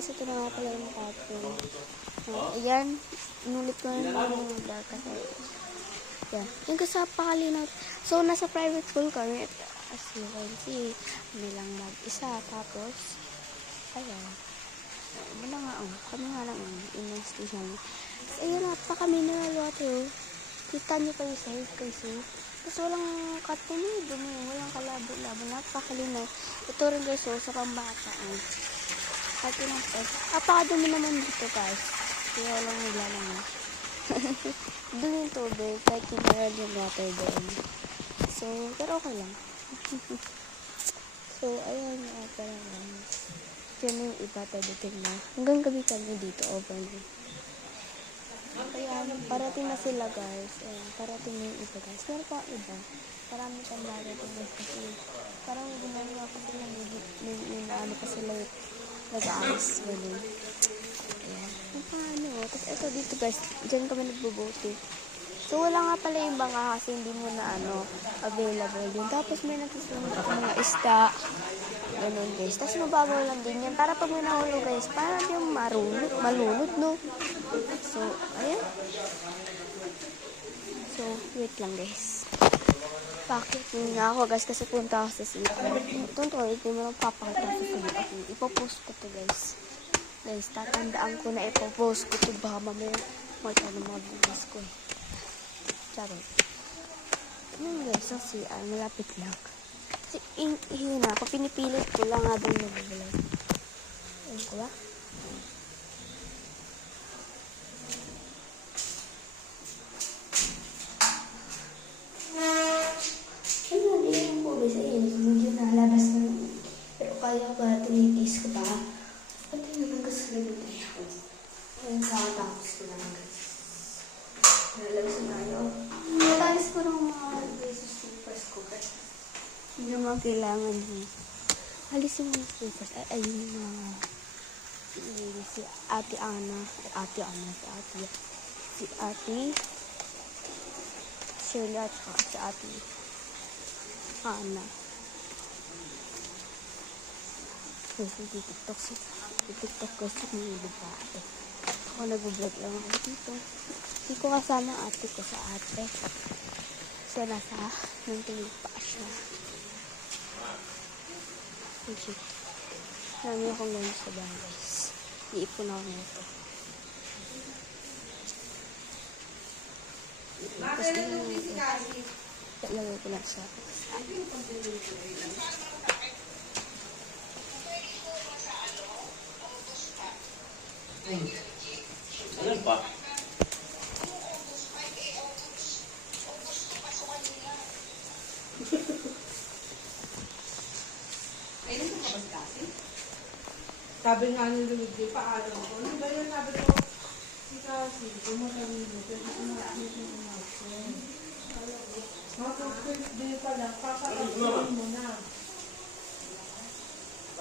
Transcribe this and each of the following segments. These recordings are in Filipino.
guys, ito na nga pala yung cartoon. Ayan, inulit ko na yung mga kasi. Yan. Yung kasi pakalinaw. So, nasa private school kami. As you can see, kami lang mag-isa. Tapos, ayan. Ano nga, kami nga lang investigation. Ayan na, pa kami nalalato. Kita nyo kayo sa tapos walang katumi, dumi, walang kalabo-labo. Napakalinaw. Ito rin guys, sa pambata. At yun ang pes. Apakadumi naman dito guys. Kaya walang naglalang. Doon yung tubig. Kahit yung meron yung water doon. So, pero okay lang. So, ayan yung opera guys. Diyan yung iba tayo tingnan. Hanggang gabi kami dito, overnight. Kaya, parating na sila guys. Ayan, parating na yung iba guys. Meron pa iba. Marami pang darating guys kasi parang ginagawa pa sila ano pa sila nag-aalis ganun. Ayan. Paano? Tapos ito dito guys, dyan kami nagbubuti. So wala nga pala yung bangka kasi hindi mo na available din. Tapos may nagsusunod ako mga isda. Ganun guys. Tapos mababaw lang din yan. Para pag may nahulog guys, parang yung malunod no. So, ayan. So, wait lang guys. Bakit? Yun nga ako guys kasi punta ako sa sila. Ito, hindi mo lang papakita sa sila. Ipopost ko to guys. Guys, tatandaan ko na ipopost ko to. Baka mamaya magkano mga bukas ko eh. Charot. Yun guys, kasi malapit lang. Kasi ihin ako, pinipilit ko lang nga doon nagbubulag. Ayun ko ba? Ayun, ihin ko guys, ayun. Medyo nalabas na. Pero kaya ba, tinitis ko pa. Pati naman kasi nagbubulag ako. Ayun, kakatapos ko lang guys. Nalabas na tayo. Natalis ko ng mga beses slippers ko guys. Hindi naman kailangan mo. Alisin mo yung slippers. Ayun yung mga si Ate Ana. Si Ate Shirley at si Ate Ana. Kasi TikTok kasi may babae. Ako nag-vlog lang ako dito. Hindi ko kasama ate ko sa ate. So, nasa nung tingin pa siya. Okay. Marami akong ganyan sa bahay guys. Iipon ako nito. Tapos lagay ko lang sa ano pa? Sabi nga ni Luigi, paano ko? Ano ba yun? Sabi ko, si Kasi, kumatalino, pero kumatalino yung umasin. Maka-first day pa lang, papakapin mo na.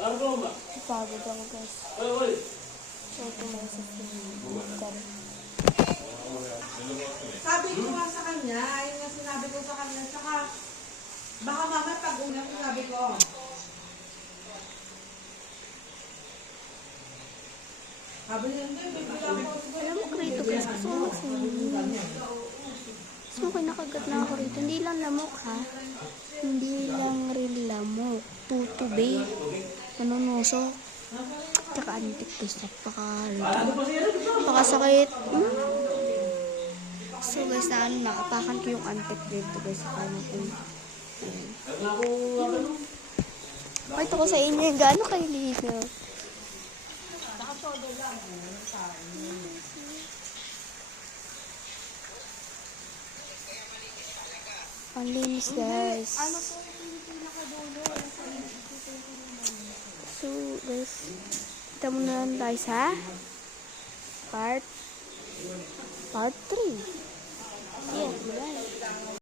Ano ba? pagod ako guys. Oy! So, tumayo sa sinigang. Sabi ko nga sa kanya, yun nga sinabi ko sa kanya, saka baka mama pag-ulang sinabi ko. Sabi niya, hindi, bibigyan ko. Alam mo krito guys, gusto ko magsinig. So, nakagat na ako rito. Hindi lang lamok ha. Hindi lang rin lamok. Tutubi. Manunusok. Tsaka antik guys. Napakasakit. So guys, nakapakan ko yung antik dito guys. Sa kanya. Pakita ko sa inyo yung gaano kayo lino. Ang linis guys. So guys, kita muna lang tayo sa part 3. Yes, bye.